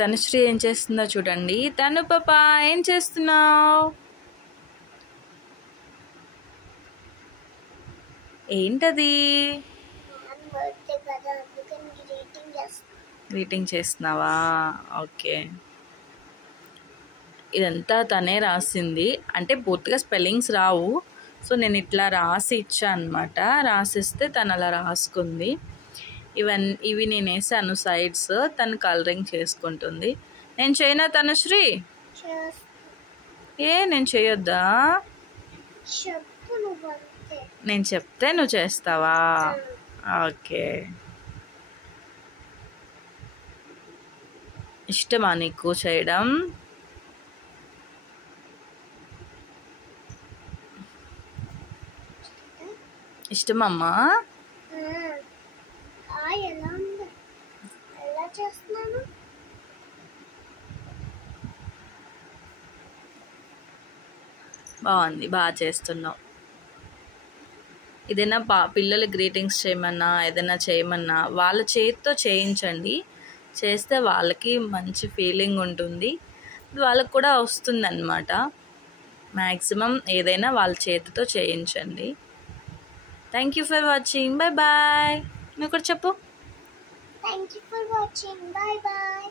తనుశ్రీ ఏం చేస్తుందో చూడండి. తను పాప ఏం చేస్తున్నావు? ఏంటది? గ్రీటింగ్ చేస్తున్నావా? ఓకే. ఇదంతా తనే రాసింది. అంటే పూర్తిగా స్పెల్లింగ్స్ రావు, సో నేను ఇట్లా రాసి ఇచ్చా అనమాట. రాసిస్తే తను అలా రాసుకుంది. ఇవి నేను వేసాను సైడ్స్. తను కలరింగ్ చేసుకుంటుంది. నేను చేయనా తనుశ్రీ? నేను చేయొద్దా? నేను చెప్తే నువ్వు చేస్తావా? ఓకే. ఇష్టమా నీకు చేయడం? ఇష్టమమ్మా? బాగుంది, బాగా చేస్తున్నావు. ఏదైనా పిల్లలు గ్రీటింగ్స్ చేయమన్నా ఏదైనా చేయమన్నా వాళ్ళ చేతితో చేయించండి. చేస్తే వాళ్ళకి మంచి ఫీలింగ్ ఉంటుంది, వాళ్ళకు కూడా వస్తుంది అన్నమాట. మ్యాక్సిమం ఏదైనా వాళ్ళ చేతితో చేయించండి. Thank you for watching. Bye bye. నువ్వు కూడా చెప్పు. Thank you for watching. Bye bye.